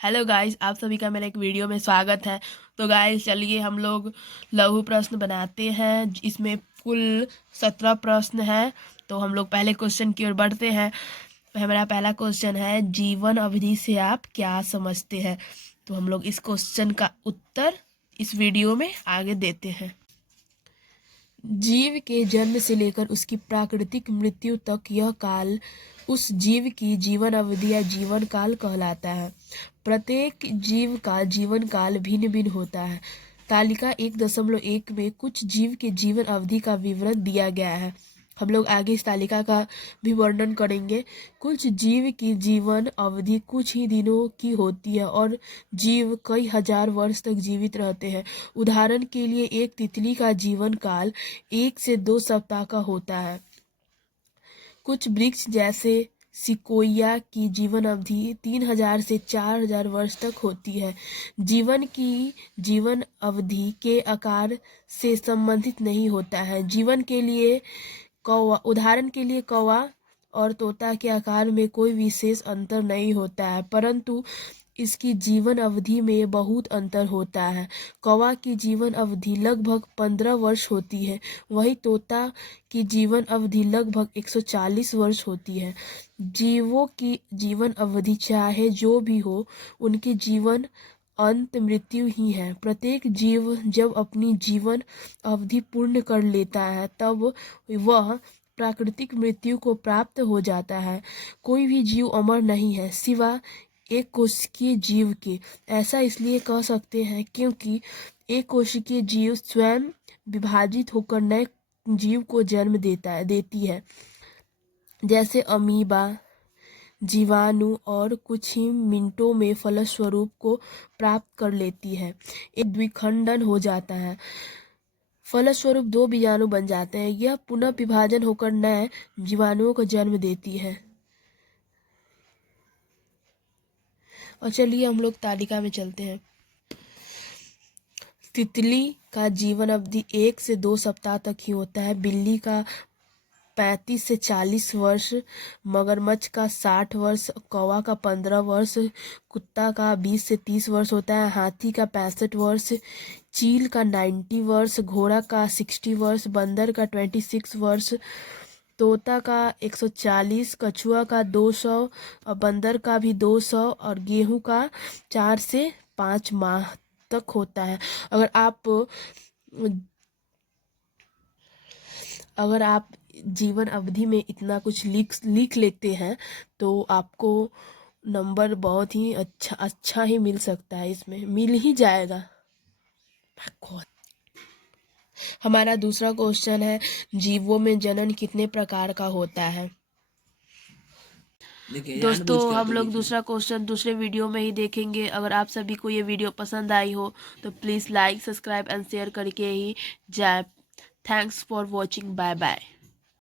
Hello guys, आप सभी का मेरे एक वीडियो में स्वागत है। तो गाइस चलिए हम लोग लघु प्रश्न बनाते हैं। इसमें कुल 17 प्रश्न हैं। तो हम लोग पहले क्वेश्चन की ओर बढ़ते हैं। हमारा पहला क्वेश्चन है, जीवन अवधि से आप क्या समझते हैं। तो हम लोग इस क्वेश्चन का उत्तर इस वीडियो में आगे देते हैं। जीव के जन्म से लेकर उसकी प्राकृतिक मृत्यु तक यह काल उस जीव की जीवन अवधि या जीवन काल कहलाता है। प्रत्येक जीव का जीवन काल भिन्न भिन्न होता है। तालिका 1.1 में कुछ जीव के जीवन अवधि का विवरण दिया गया है। हम लोग आगे इस तालिका का भी वर्णन करेंगे। कुछ जीव की जीवन अवधि कुछ ही दिनों की होती है और जीव कई हजार वर्ष तक जीवित रहते हैं। उदाहरण के लिए एक तितली का जीवन काल 1 से 2 सप्ताह का होता है। कुछ वृक्ष जैसे सिकोया की जीवन अवधि 3000 से 4000 वर्ष तक होती है। जीवन की जीवन अवधि के आकार से संबंधित नहीं होता है। जीवन के लिए कौवा, उदाहरण के लिए कौवा और तोता के आकार में कोई विशेष अंतर नहीं होता है, परंतु इसकी जीवन अवधि में बहुत अंतर होता है। कौवा की जीवन अवधि लगभग 15 वर्ष होती है, वही तोता की जीवन अवधि लगभग 140 वर्ष होती है। जीवों की जीवन अवधि चाहे जो भी हो, उनकी जीवन अंत मृत्यु ही है। प्रत्येक जीव जब अपनी जीवन अवधि पूर्ण कर लेता है तब वह प्राकृतिक मृत्यु को प्राप्त हो जाता है। कोई भी जीव अमर नहीं है सिवा एक कोशिकीय जीव के। ऐसा इसलिए कह सकते हैं क्योंकि एक कोशिकीय जीव स्वयं विभाजित होकर नए जीव को जन्म देती है, जैसे अमीबा, जीवाणु, और कुछ ही मिनटों में फलस्वरूप को प्राप्त कर लेती है। एक द्विखंडन हो जाता है, फलस्वरूप 2 बीजाणु बन जाते हैं। यह पुनः विभाजन होकर नए जीवाणुओं को जन्म देती है। और चलिए हम लोग तालिका में चलते हैं। तितली का जीवन अवधि 1 से 2 सप्ताह तक ही होता है। बिल्ली का 35 से 40 वर्ष, मगरमच्छ का 60 वर्ष, कौवा का 15 वर्ष, कुत्ता का 20 से 30 वर्ष होता है, हाथी का 65 वर्ष, चील का 90 वर्ष, घोड़ा का 60 वर्ष, बंदर का 26 वर्ष, तोता का 140, कछुआ का 200 और बंदर का भी 200, और गेहूं का 4 से 5 माह तक होता है। अगर आप जीवन अवधि में इतना कुछ लिख लेते हैं तो आपको नंबर बहुत ही अच्छा ही मिल सकता है, इसमें मिल ही जाएगा। हमारा दूसरा क्वेश्चन है, जीवों में जनन कितने प्रकार का होता है। दोस्तों हम लोग दूसरा क्वेश्चन दूसरे वीडियो में ही देखेंगे। अगर आप सभी को ये वीडियो पसंद आई हो तो please like, subscribe and share करके ही जाए। Thanks for watching, bye bye.